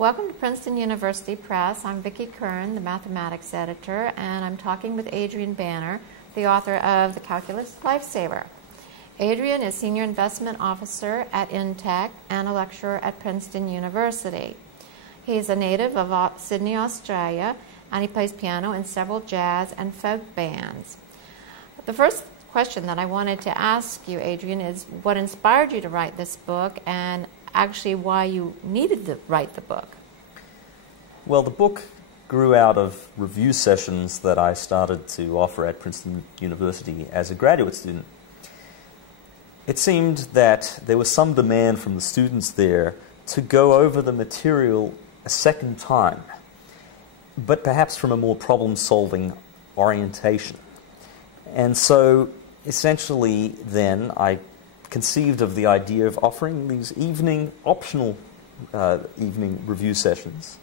Welcome to Princeton University Press. I'm Vicki Kern, the mathematics editor, and I'm talking with Adrian Banner, the author of The Calculus Lifesaver. Adrian is Senior Investment Officer at Intech and a lecturer at Princeton University. He's a native of Sydney, Australia, and he plays piano in several jazz and folk bands. The first question that I wanted to ask you, Adrian, is what inspired you to write this book and actually why you needed to write the book. Well, the book grew out of review sessions that I started to offer at Princeton University as a graduate student. It seemed that there was some demand from the students there to go over the material a second time, but perhaps from a more problem-solving orientation. And so, essentially, then, I conceived of the idea of offering these optional evening review sessions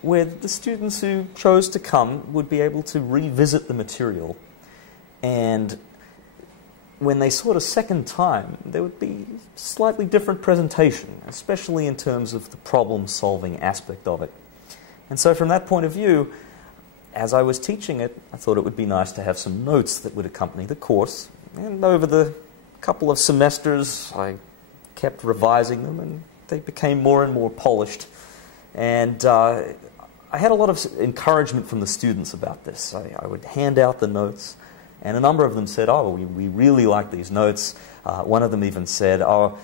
where the students who chose to come would be able to revisit the material, and when they saw it a second time, there would be a slightly different presentation, especially in terms of the problem-solving aspect of it. And so from that point of view, as I was teaching it, I thought it would be nice to have some notes that would accompany the course, and over the couple of semesters, I kept revising them, and they became more and more polished. And I had a lot of encouragement from the students about this. I would hand out the notes, and a number of them said, "Oh, we really like these notes." One of them even said, "Oh,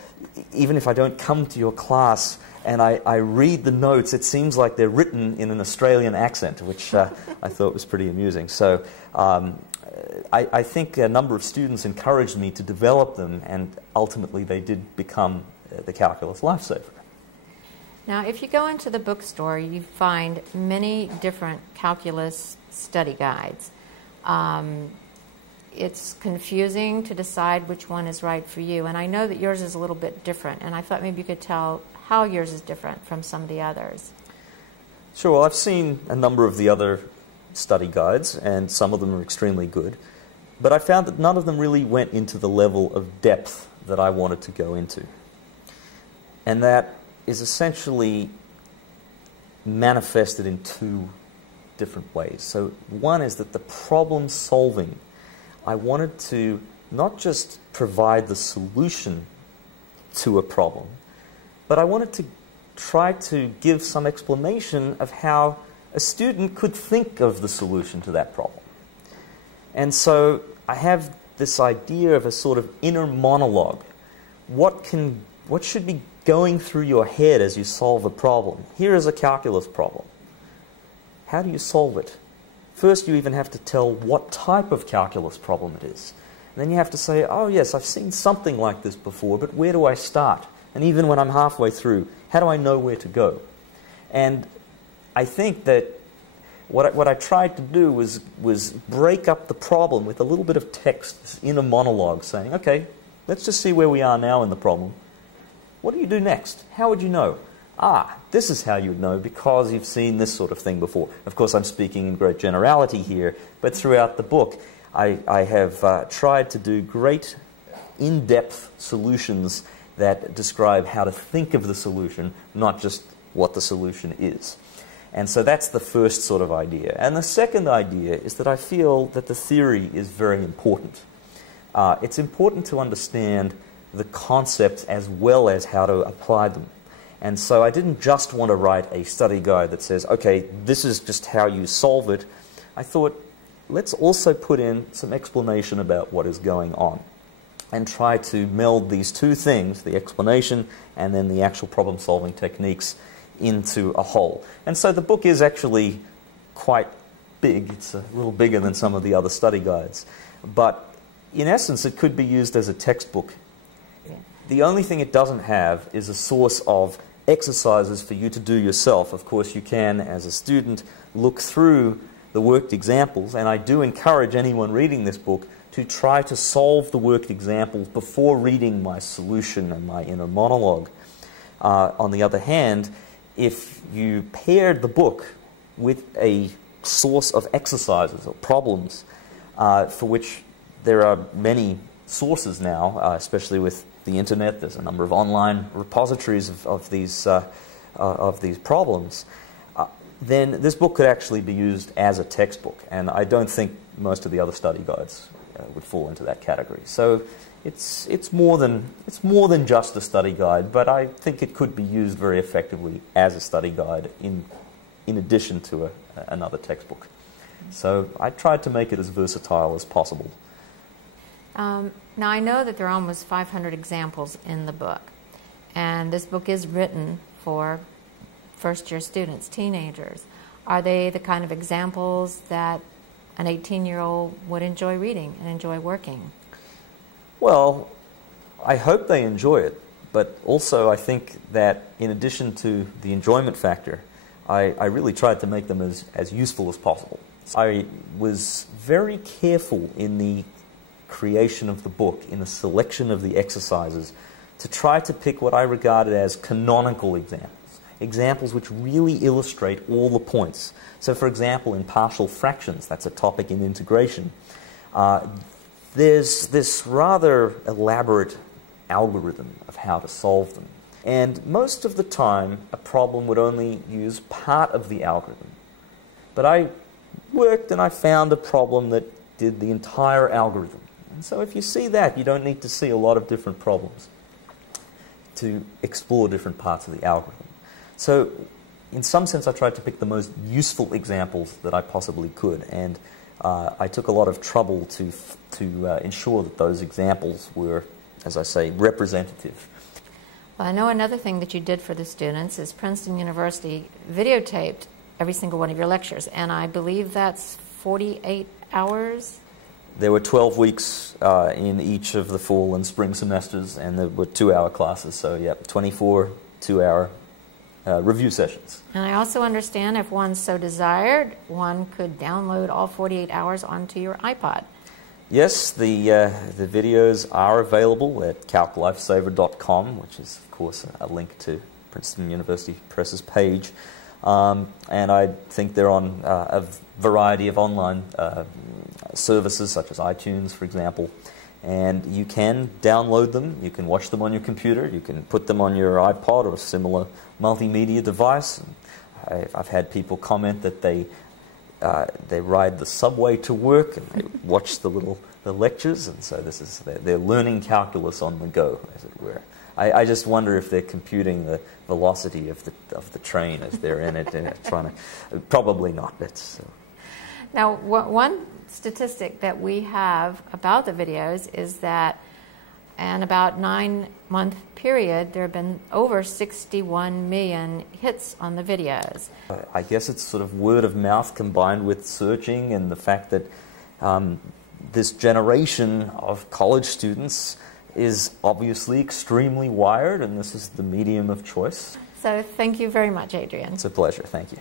even if I don't come to your class and I read the notes, it seems like they're written in an Australian accent," which I thought was pretty amusing. So I think a number of students encouraged me to develop them, and ultimately they did become the Calculus Lifesaver. Now, if you go into the bookstore, you find many different calculus study guides. It's confusing to decide which one is right for you, and I know that yours is a little bit different, and I thought maybe you could tell how yours is different from some of the others. Sure. Well, I've seen a number of the other study guides, and some of them are extremely good. But I found that none of them really went into the level of depth that I wanted to go into. And that is essentially manifested in two different ways. So one is that the problem solving, I wanted to not just provide the solution to a problem, but I wanted to try to give some explanation of how a student could think of the solution to that problem. And so I have this idea of a sort of inner monologue. What should be going through your head as you solve a problem? Here is a calculus problem. How do you solve it? First, you even have to tell what type of calculus problem it is. And then you have to say, oh yes, I've seen something like this before, but where do I start? And even when I'm halfway through, how do I know where to go? And I think that what I tried to do was break up the problem with a little bit of text, this inner monologue saying, okay, let's just see where we are now in the problem. What do you do next? How would you know? This is how you would know because you've seen this sort of thing before. Of course, I'm speaking in great generality here, but throughout the book, I have tried to do great in-depth solutions that describe how to think of the solution, not just what the solution is. And so that's the first sort of idea. And the second idea is that I feel that the theory is very important. It's important to understand the concepts as well as how to apply them. And so I didn't just want to write a study guide that says, okay, this is just how you solve it. I thought, let's also put in some explanation about what is going on and try to meld these two things, the explanation and then the actual problem-solving techniques, into a whole. And so the book is actually quite big. It's a little bigger than some of the other study guides. But in essence, it could be used as a textbook. Yeah. The only thing it doesn't have is a source of exercises for you to do yourself. Of course, you can, as a student, look through the worked examples, and I do encourage anyone reading this book to try to solve the worked examples before reading my solution and my inner monologue. On the other hand, if you paired the book with a source of exercises or problems, for which there are many sources now, especially with the internet, there's a number of online repositories of these of these problems, then this book could actually be used as a textbook, and I don't think most of the other study guides would fall into that category. So it's more than just a study guide, but I think it could be used very effectively as a study guide in addition to another textbook. So I tried to make it as versatile as possible. Now I know that there are almost 500 examples in the book, and this book is written for first-year students, teenagers. Are they the kind of examples that an 18-year-old would enjoy reading and enjoy working? Well, I hope they enjoy it, but also I think that in addition to the enjoyment factor, I really tried to make them as useful as possible. I was very careful in the creation of the book, in the selection of the exercises, to try to pick what I regarded as canonical examples. Examples which really illustrate all the points. So, for example, in partial fractions, that's a topic in integration, there's this rather elaborate algorithm of how to solve them. And most of the time, a problem would only use part of the algorithm. But I worked and I found a problem that did the entire algorithm. And so if you see that, you don't need to see a lot of different problems to explore different parts of the algorithm. So, in some sense, I tried to pick the most useful examples that I possibly could, and I took a lot of trouble to ensure that those examples were, as I say, representative. Well, I know another thing that you did for the students is Princeton University videotaped every single one of your lectures, and I believe that's 48 hours? There were 12 weeks in each of the fall and spring semesters, and there were 2-hour classes, so yeah, 24 2-hour review sessions. And I also understand if one so desired, one could download all 48 hours onto your iPod. Yes, the videos are available at calclifesaver.com, which is, of course, a link to Princeton University Press's page. And I think they're on a variety of online services, such as iTunes, for example. And you can download them, you can watch them on your computer, you can put them on your iPod or a similar multimedia device. I've had people comment that they ride the subway to work and they watch the lectures, and so they're learning calculus on the go, as it were. I just wonder if they're computing the velocity of the train as they're in it and trying to. Probably not. Now, one statistic that we have about the videos is that in about 9-month period, there have been over 61 million hits on the videos. I guess it's sort of word of mouth combined with searching and the fact that this generation of college students is obviously extremely wired, and this is the medium of choice. So thank you very much, Adrian. It's a pleasure. Thank you.